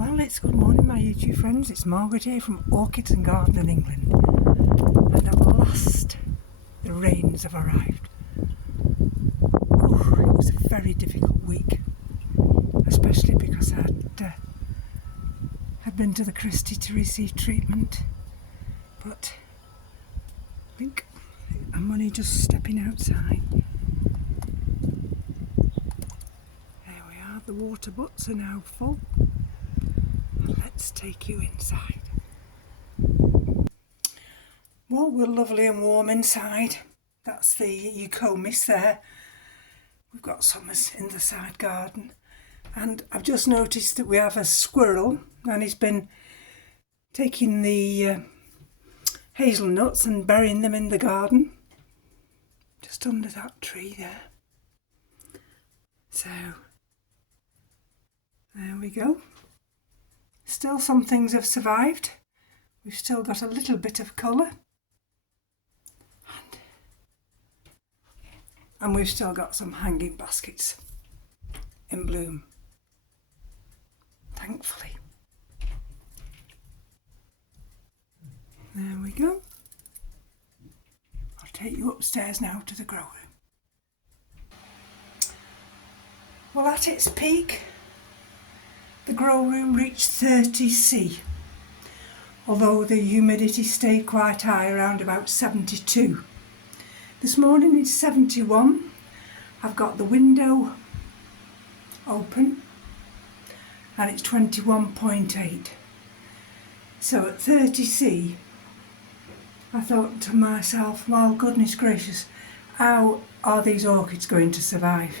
Well, it's good morning, my YouTube friends. It's Margaret here from Orchids and Garden in England. And at last, the rains have arrived. Oh, it was a very difficult week, especially because I had been to the Christie to receive treatment. But I think I'm only just stepping outside. There we are, the water butts are now full. Let's take you inside. Well, we're lovely and warm inside. That's the eucomis there. We've got summers in the side garden. And I've just noticed that we have a squirrel, and he's been taking the hazelnuts and burying them in the garden. Just under that tree there. So, there we go. Still some things have survived. We've still got a little bit of colour. And we've still got some hanging baskets in bloom. Thankfully. There we go. I'll take you upstairs now to the grow room. Well, at its peak, the grow room reached 30°C, although the humidity stayed quite high, around about 72. This morning it's 71. I've got the window open and it's 21.8. So at 30°C, I thought to myself, well, goodness gracious, how are these orchids going to survive?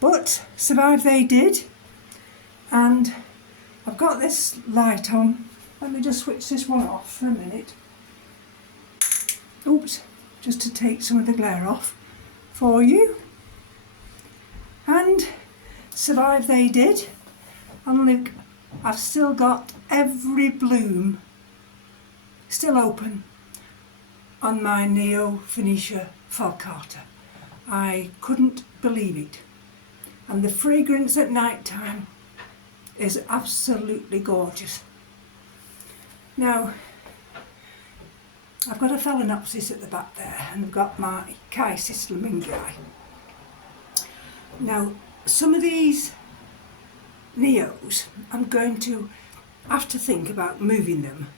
But survive they did, and I've got this light on. Let me just switch this one off for a minute. Oops, just to take some of the glare off for you. And survive they did. And look, I've still got every bloom still open on my Neo Phoenicia falcata. I couldn't believe it. And the fragrance at night time is absolutely gorgeous. Now, I've got a phalaenopsis at the back there, and I've got my Chisis flamingi. Now, some of these Neos, I'm going to have to think about moving them,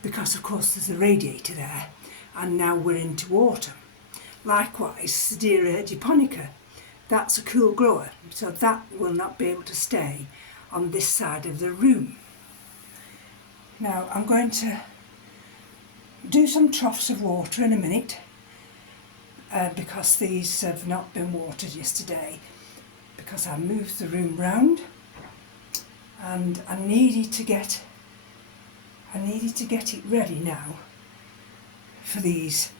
because of course there's a radiator there, and now we're into autumn. Likewise, Sedera japonica, that's a cool grower, so that will not be able to stay on this side of the room. Now I'm going to do some troughs of water in a minute, because these have not been watered yesterday, because I moved the room round, and I needed to get it ready now for these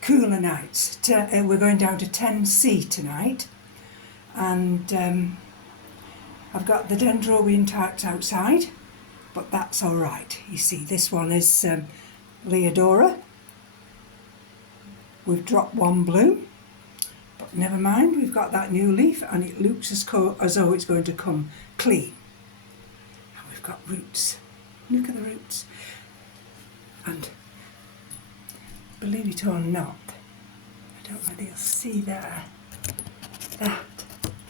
cooler nights. We're going down to 10°C tonight, and I've got the Dendrobium types outside, but that's all right. You see, this one is Leodora. We've dropped one bloom, but never mind, we've got that new leaf, and it looks as though it's going to come clean. And we've got roots. Look at the roots. And believe it or not, I don't know whether you'll see there, that,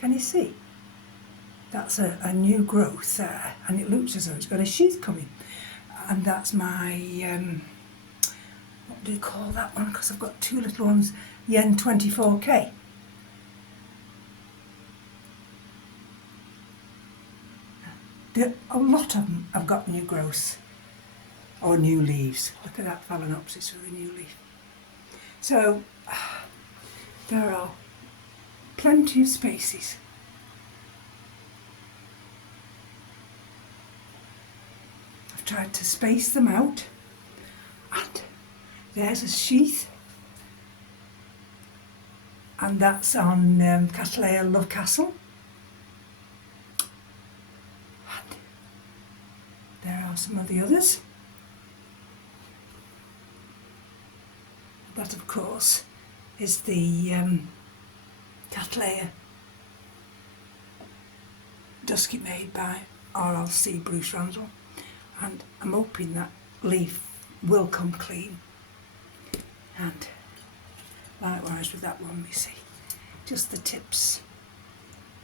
can you see? That's a new growth there, and it looks as though it's got a sheath coming. And that's my, what do you call that one? Because I've got two little ones, Yen 24K. A lot of them have got new growth or new leaves. Look at that phalaenopsis with a new leaf. So there are plenty of spaces. I've tried to space them out, and there's a sheath, and that's on Cattleya Love Castle. And there are some of the others. That, of course, is the Cattleya dusky made by RLC Bruce Randall, and I'm hoping that leaf will come clean. And likewise with that one, we see just the tips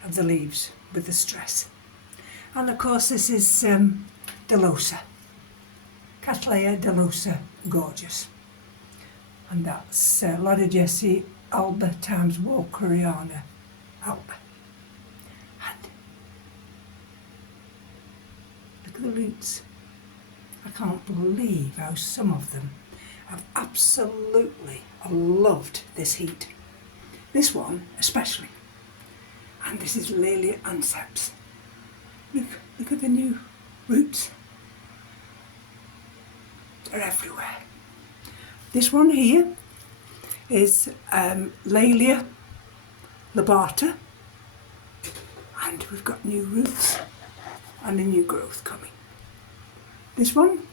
of the leaves with the stress. And of course this is Delosa, Cattleya delosa gorgeous, and that's Ladder Jessie Alba times Walkeriana Alba. And look at the roots. I can't believe how some of them have absolutely loved this heat. This one especially. And this is Laelia anceps. Look at the new roots. They're everywhere. This one here is Laelia lobata, and we've got new roots and a new growth coming. This one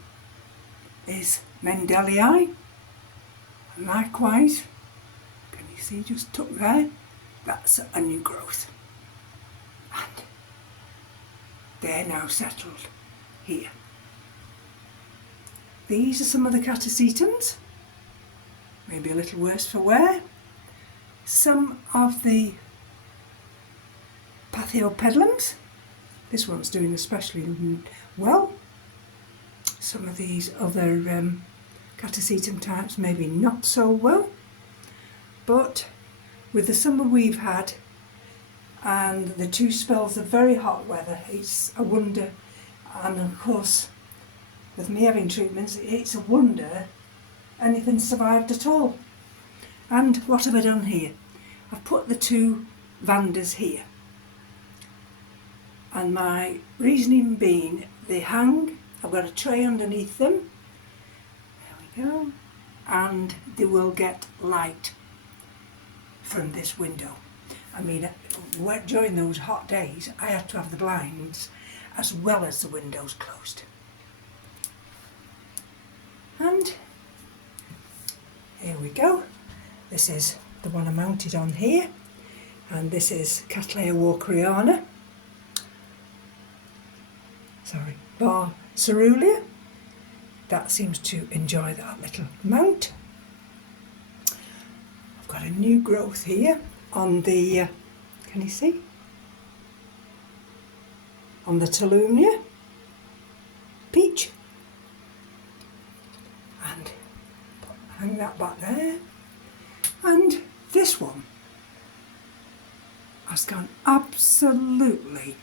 is Mendelii, and likewise, can you see just tucked there? That's a new growth. And they're now settled here. These are some of the catasetums, maybe a little worse for wear. Some of the Pathiopedilums, this one's doing especially well. Some of these other catasetum types maybe not so well, but with the summer we've had and the 2 spells of very hot weather, it's a wonder. And of course with me having treatments, it's a wonder anything survived at all. And what have I done here? I've put the 2 Vandas here, and my reasoning being they hang. I've got a tray underneath them, there we go, and they will get light from this window. I mean, during those hot days I had to have the blinds as well as the windows closed. And here we go. This is the one I mounted on here, and this is Cattleya walkeriana, bar cerulean. That seems to enjoy that little mount. I've got a new growth here on the, can you see? On the Tolumnia peach. And hang that back there. And this one has gone absolutely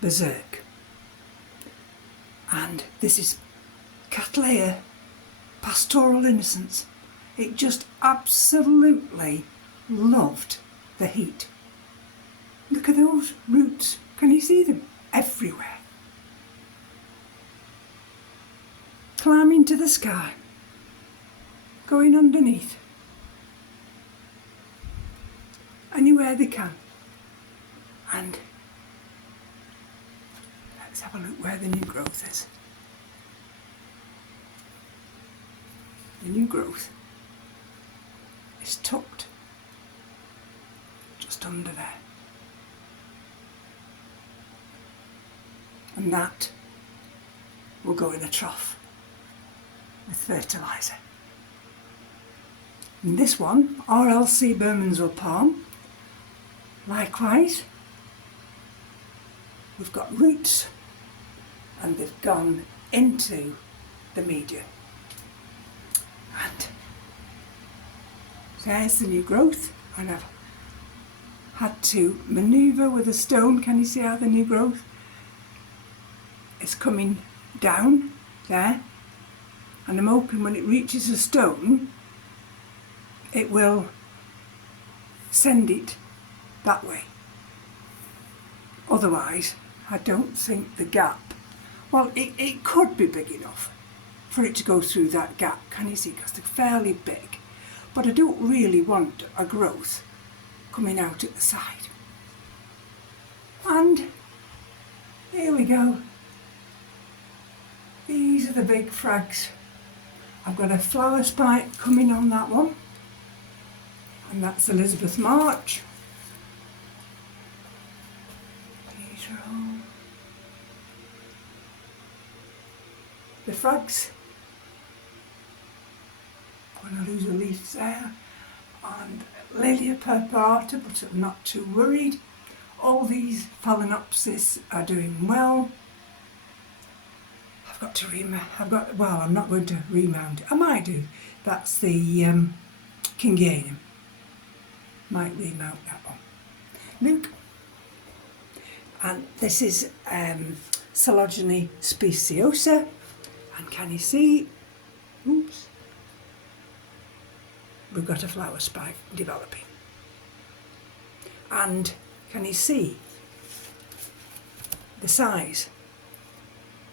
berserk. And this is Cattleya Pastoral Innocence. It just absolutely loved the heat. Look at those roots. Can you see them? Everywhere. Climbing to the sky. Going underneath. Anywhere they can. And let's have a look where the new growth is. The new growth is tucked just under there. And that will go in a trough with fertiliser. And this one, RLC Bermondsey Palm, likewise, we've got roots and they've gone into the media. And there's the new growth, and I've had to manoeuvre with a stone. Can you see how the new growth is coming down there? And I'm hoping when it reaches a stone, it will send it that way. Otherwise, I don't think the gap, well, it could be big enough for it to go through that gap, can you see, because they're fairly big. But I don't really want a growth coming out at the side. And here we go. These are the big frags. I've got a flower spike coming on that one, and that's Elizabeth March. These are all the frogs. When I lose a leaf there, and Lilia purpurata, but I'm not too worried. All these phalaenopsis are doing well. I've got to well, I'm not going to remount it. I might do. That's the Kingianum. Might remount that one. Look. And this is Coleogyne speciosa. And can you see, oops, we've got a flower spike developing. And can you see the size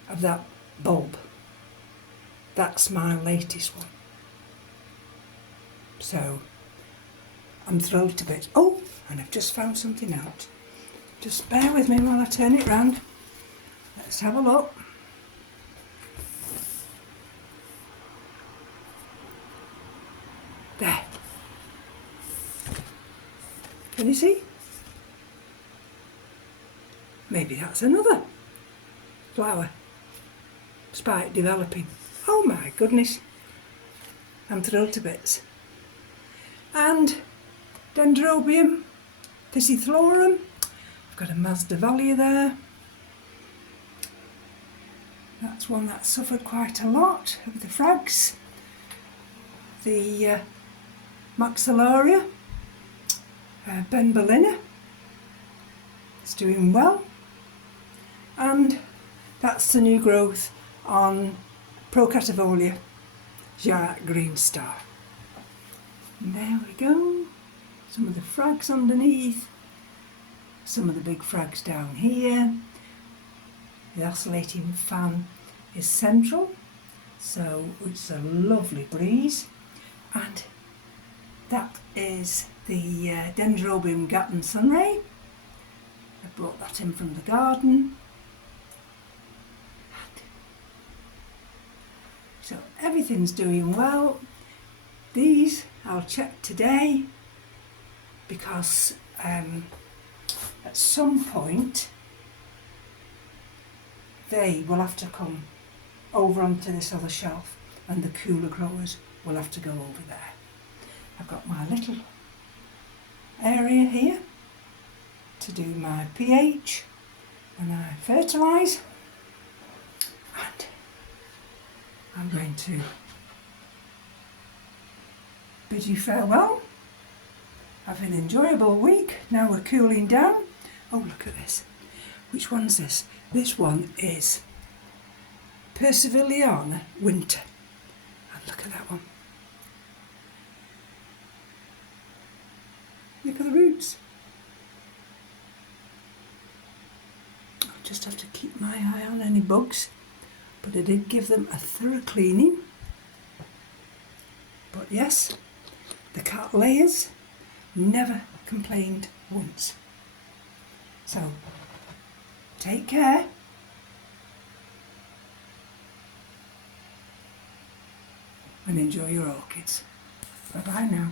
of that bulb? That's my latest one. So I'm thrilled to bits. Oh, and I've just found something out. Just bear with me while I turn it round. Let's have a look. There. Can you see? Maybe that's another flower spike developing. Oh my goodness. I'm thrilled to bits. And Dendrobium pisciflorum. I've got a Masdevallia there. That's one that suffered quite a lot of the frags. The Maxillaria, Benbalina, it's doing well. And that's the new growth on Procativolia, Giant Green Star. And there we go. Some of the frags underneath, some of the big frags down here. The oscillating fan is central, so it's a lovely breeze. And that is the Dendrobium Gatton Sunray. I brought that in from the garden. So everything's doing well. These I'll check today because at some point they will have to come over onto this other shelf and the cooler growers will have to go over there. I've got my little area here to do my pH and I fertilise, and I'm going to bid you farewell. Have an enjoyable week. Now we're cooling down. Oh, look at this. Which one's this? This one is Perseviliana Winter. And look at that one. Look at the roots. I'll just have to keep my eye on any bugs, but I did give them a thorough cleaning. But yes, the Cattleyas never complained once. So, take care. And enjoy your orchids. Bye bye now.